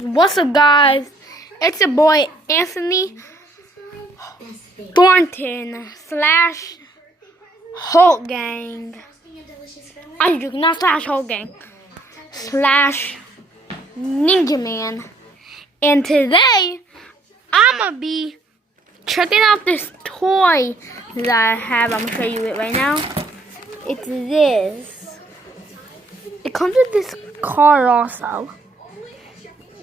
What's up, guys? It's your boy Anthony Thornton slash Hulk Gang. I'm joking, not slash Hulk Gang, slash Ninja Man. And today I'm gonna be checking out this toy that I have. I'm gonna show you it right now. It's this. It comes with this car also.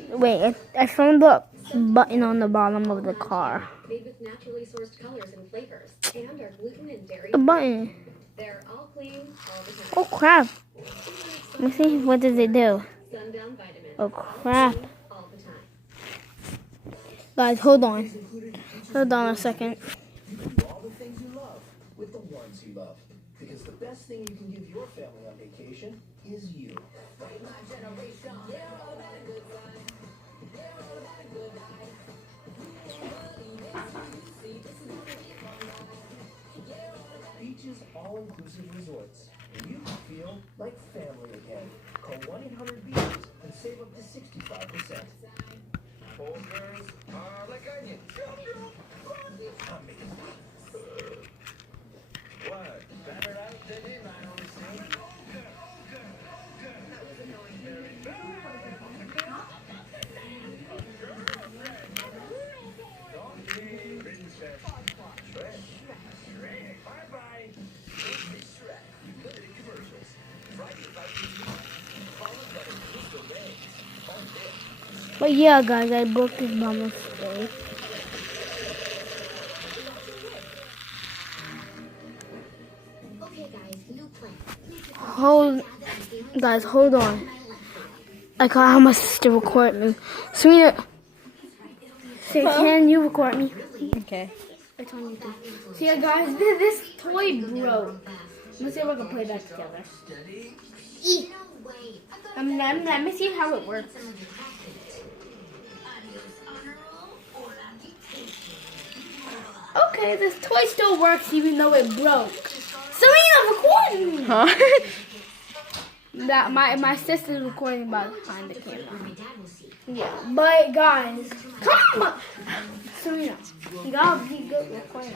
Wait, I found the button on the bottom of the car. Made with naturally sourced colors and flavors, and are gluten and dairy. A button. They're all clean all the time. Oh crap! Let me see. What does it do? Sundown vitamins. Oh crap! All the time. Guys, hold on. Hold on a second. Do all the things you love with the ones you love. Because the best thing you can give your family on vacation is you. Beaches all-inclusive resorts. You can feel like family again. Call 1-800-BEACHES and save up to 65%. Boulders are like onions. What? Better out than in, I always say. Bye-bye. Limited commercials. Friday about followed by the But yeah, guys, I broke this by mistake. Okay, guys, new plan. Hold on. I got how my sister record me. Serena, say, can you record me? Okay. It's on YouTube. So yeah, guys, this toy broke. Let's see if I can play that together. Let me see how it works. Okay, this toy still works even though it broke. Serena, recording me! Huh? That my sister's recording behind the camera. Yeah, but guys, come on, Serena, you gotta be good recording.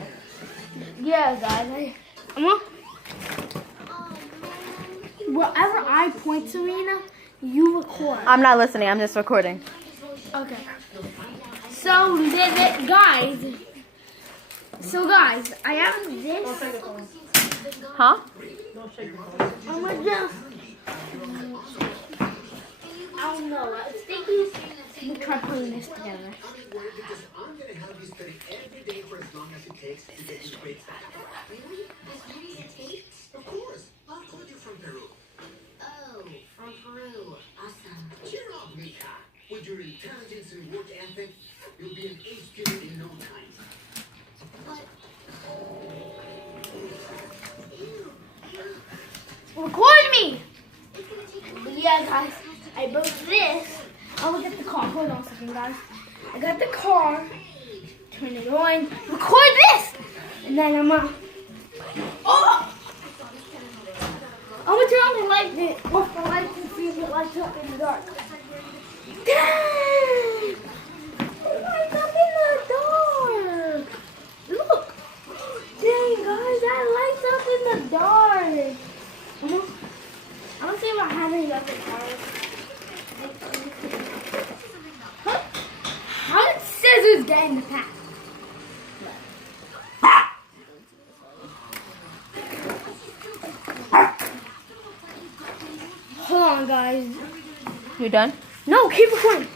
Yeah, guys, come on. Wherever I point, Serena, you record. I'm not listening. I'm just recording. Okay. So guys. So guys, I have this. Huh? I'm gonna just. I don't know. I think we try putting this together. Because I'm going to help you study every day for as long as it takes to get you grades back. Really? As many as it takes? Of course. I'll call you from Peru. Oh, from Peru. Awesome. Cheer up, Mika. With your intelligence and work ethic, you'll be an A student in no time. But, Record me. it's gonna take But yeah, guys, I broke this. I'm gonna get the car. Hold on a second, guys. I got the car. Turn it on. Record this. And then I'm gonna. Oh! I'm gonna turn on the light. Off the lights and see if it lights up in the dark. Dang! It lights up in the dark. Look. Dang, guys, that lights up in the dark. I don't see if I have any other cars. Huh? How did scissors get in the pack? Hold on, guys. You done? No, keep recording.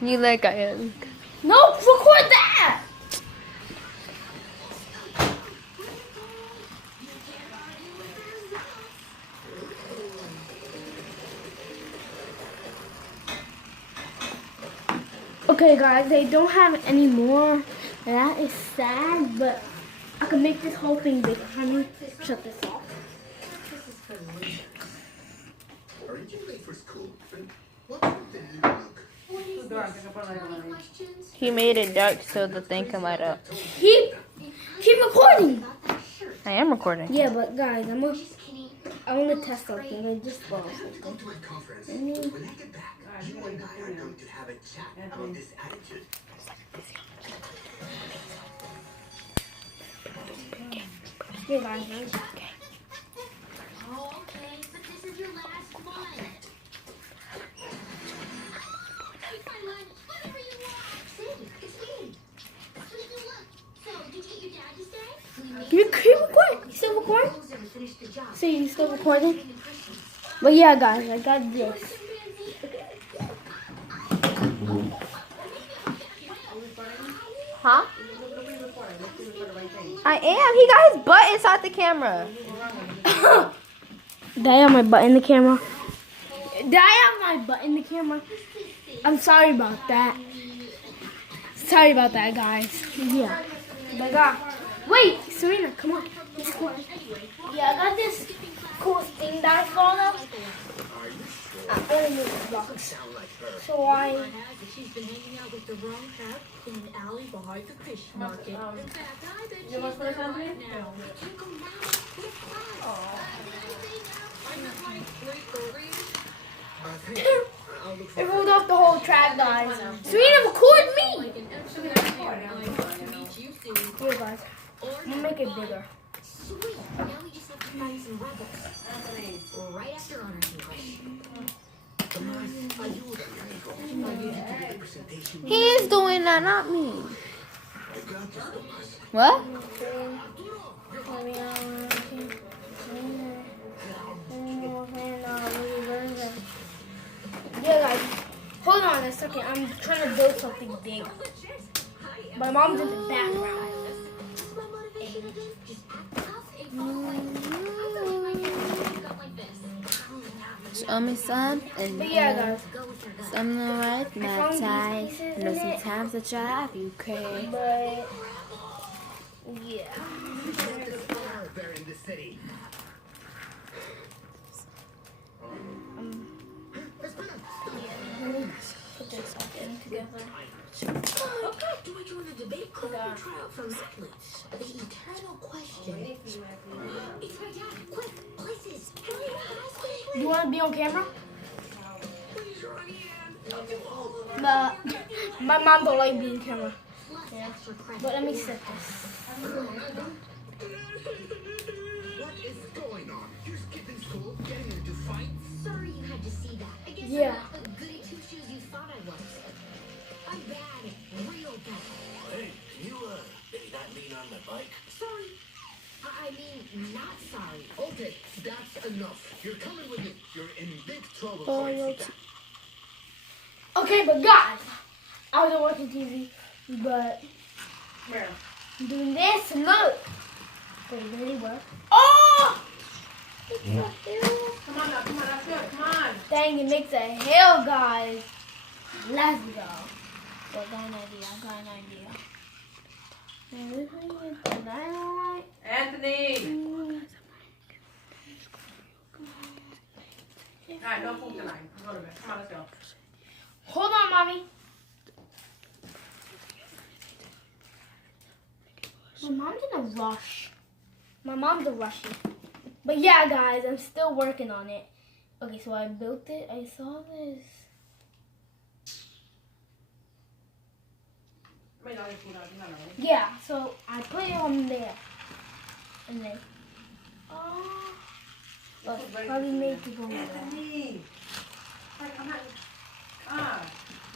You like I No, record that. Okay, guys, they don't have any more. That is sad, but I can make this whole thing bigger. Let me shut this off. Aren't you late for school? what? What the look? What is this? Any questions? He made it dark so the thing can light up. Keep recording. About that shirt. I am recording. Yeah, but guys, I'm gonna. Just kidding. I want to test something. I just lost Go something. to my conference. When I get back, you and I are going to have a chat about this attitude. You guys, huh? Oh, okay, but this is your last one. Take my lunch, whatever you want. Say, it's me. Sweet new look. So, did you get your dad to stay? You recording? You still recording? Finish the job. So you still recording? But yeah, guys, I got this. Huh? I am. He got his butt inside the camera. Did I have my butt in the camera? Did I have my butt in the camera? I'm sorry about that. Sorry about that, guys. Yeah. But wait, Serena, come on. Let's go. Yeah, I got this cool thing that I thought of. I'm gonna move the box. So She's been hanging out with the wrong crowd in an alley behind the fish market. In fact, I bet she's there right now. You go now with class. I'm not like great it rolled off the whole track, guys. Serena, record me. Here, guys. I'm gonna make it bigger. Sweet. Now we just have to find some rebels. Right after honor English. He is doing that, not me. What? Yeah, guys. Hold on a second. I'm trying to build something big. My mom's in the background. Show me some and But yeah, guys. something right my time. I know sometimes I drive you crazy. But yeah. There in the city. Put this something together. Do I join the debate club or try out for athletes? The eternal question. It's my dad. Quick, places. You want to be on camera? But my mom don't like being on camera. Yeah. But let me set this. What is going on? You're skipping school, getting into fights? Sorry you had to see that. I guess Yeah. I'm not the goody two shoes you thought I was. I'm bad, real bad. Hey, you, maybe not lean on my bike? Sorry. I mean, not sorry. Okay, that's enough. You're coming with me. You're in big trouble, Loyalty. Okay, but guys, I wasn't watching TV, but I'm doing this. Look. Wait, did it really work? Oh! It's a hill. Come on, that's good. Come on. Dang, it makes a hill, guys. Let's go. I got an idea. And this thing is the dynamite. Anthony. All right, no food tonight. Go to bed. Come on, let's go. Hold on, mommy. My mom's in a rush. My mom's a rushy. But yeah, guys, I'm still working on it. Okay, so I built it. I saw this. Wait, all your food out. No. Yeah, so I put it on there. And then, look, probably made to go there. Anthony. Hey, come on.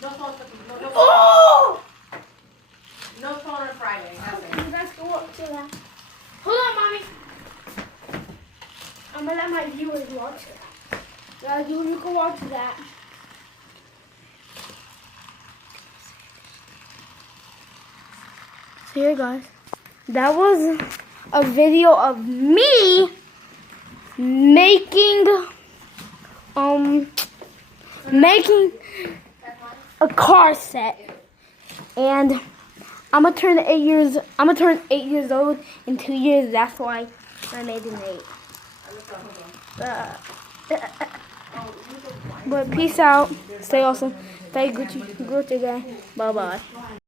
No phone. No phone. Oh! No phone on Friday. That's it. Let's go up to that. Hold on, mommy. I'm gonna let my viewers watch that. Guys, you can watch that. So here, guys, that was a video of me making a car set, and I'm gonna turn 8 years. I'm gonna turn 8 years old in 2 years. That's why I made an 8. But peace out. Stay awesome. Stay Gucci. Gucci guy. Bye bye.